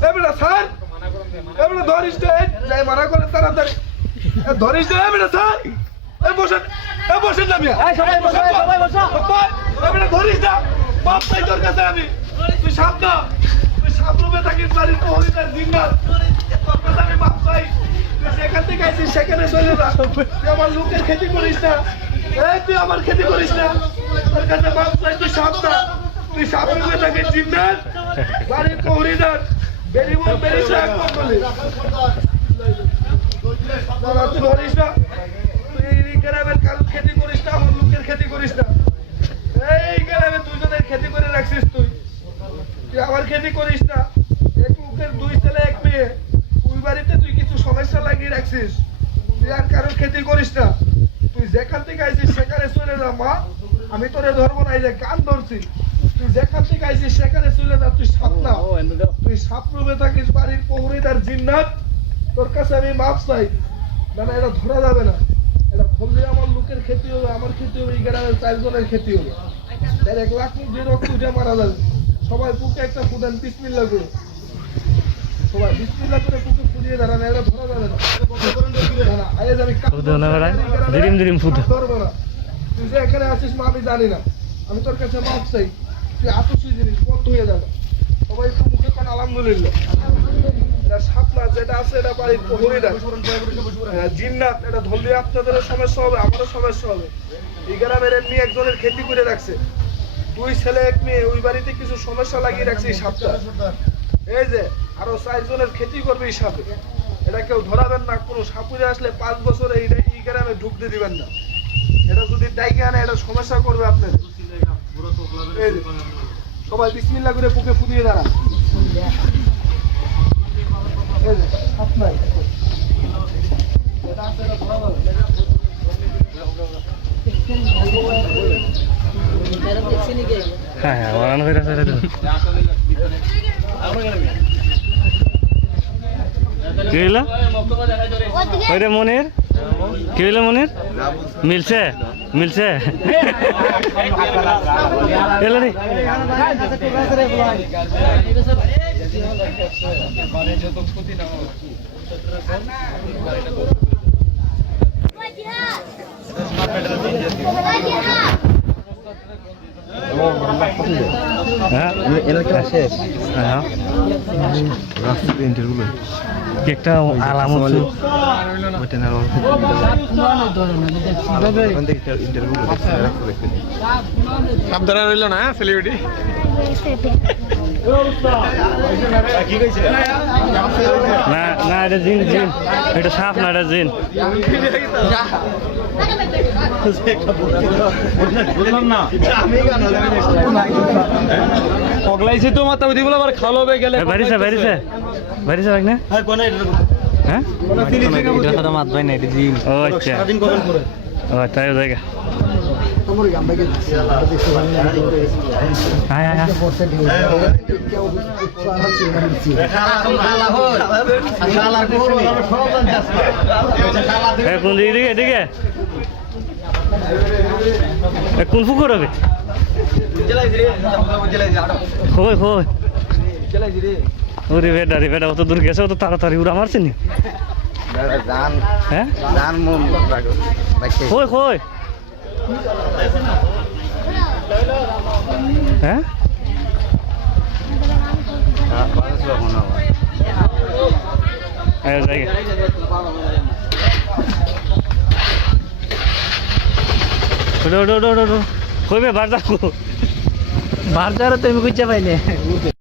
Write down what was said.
বেটা স্যার এবারে ধরিস না যাই মানা করে তাড়াতাড়ি ধরিস না বেটা স্যার বসেন না মিয়া সবাই বসো সবাই বসো এবারে ধরিস না বাপ নাই তোর কাছে আমি তুই সাবধান থাকিস বাড়ির প্রহরীদের জিন্নাত তোর কাছে আমি বাপ চাই তুই সেখান থেকে আইছিস সেখানে চলে যা তুই আমার লোকের খেতি করিস না তুই আমার খেতি করিস না তোর কাছে বাপ চাই তুই সাবধান থাকিস জিন্নাত বাড়ির প্রহরীদের বেরিস না একদম বলি তুই ধরিস না তুই গ্রামের কারো খেতি করিস না আমার লোকের খেতি করিস না এই গ্রামে দুজনের খেতি করে রাখছিস তুই আমার খেতি করিস না এক লোকের দুই ছেলে এক মেয়ে ওই বাড়িতে তুই কিছু সমস্যা লাগিয়ে রাখছিস তুই আর কারোর খেতি করিস না তুই যেখান থেকে আইছিস সেখানে চলে যা মা আমি তোরে ধরবো না এই যে কান ধরছি তুই যেখান থেকে আইছিস সেখানে চলে যা তুই সাপ রূপে থাকিস বাড়ির প্রহরীদার জিন্নাত তোর কাছে আমি মাপ চাই না না এটা ধরা যাবে না এটা ধরলে আমার লোকের ক্ষতি হবে আমার ক্ষতি হবে এই গ্রামের 4 জনের ক্ষতি হবে তার 1 লাখ যে রক্ত উঠে মারা যাবে সবাই বুকে একটা ফুটান বিসমিল্লাহ করে সবাই বিসমিল্লাহ করে বুকে ফুটিয়ে দাঁড়ান এটা ধরা যাবে না আজ আমি দিরিম ফুট ধরবো না তুই যে এখানে আছিস মা আমি জানি না আমি তোর কাছে মাপ চাই তুই আতসী জিনিস বন্ধ হয়ে যাবে সবাই একটু মুখে কোন আলহামদুলিল্লাহ এটা সাপলা যেটা আছে এটা বাড়ির প্রহরীদার জিন্নাত এটা ধরলে আপনাদের সমস্যা হবে আমারও সমস্যা হবে এই গ্রামের এমনি একজনের খেতি করে রাখছে 2 ছেলে এক মেয়ে ওই বাড়িতে কিছু সমস্যা লাগিয়ে রাখছে এই সাপটা এই যে আরো 4 জনের খেতি করবে এই সাপে এটা কেউ ধরাবেন না কোনো সাপুরে আসলে 5 বছর এই গ্রামে ঢুকতে দিবেন না এটা যদি ডাইকে আনে এটা সমস্যা করবে আপনাদের সবাই বিসমিল্লাহ করে বুকে ফুটিয়ে দাঁড়ান সাপ নাই হ্যাঁ ওরান করে আছে রে কি হলো ওরে মনির কি হলো মনির মিলছে এলো রে একটা আলামত সাবধানে রইল না সেলিব্রিটি না না এটা জিন এটা সাপ না এটা জিন পগলাইছে তো মাথা বুদ্ধি বলে আবার খালো বে গেলে বাড়িছে না হ্যাঁ এটা মাত ভাই না এটা জিম ও আচ্ছা ও তাই জায়গা কোন দিকে কোন পুকুর হবে ওরে বেটা অত দূর গেছে অত তাড়াতাড়ি উড়া মারছে নি হ্যাঁ হ্যাঁ কইবে বাজার তো আমি কইতে পাইলে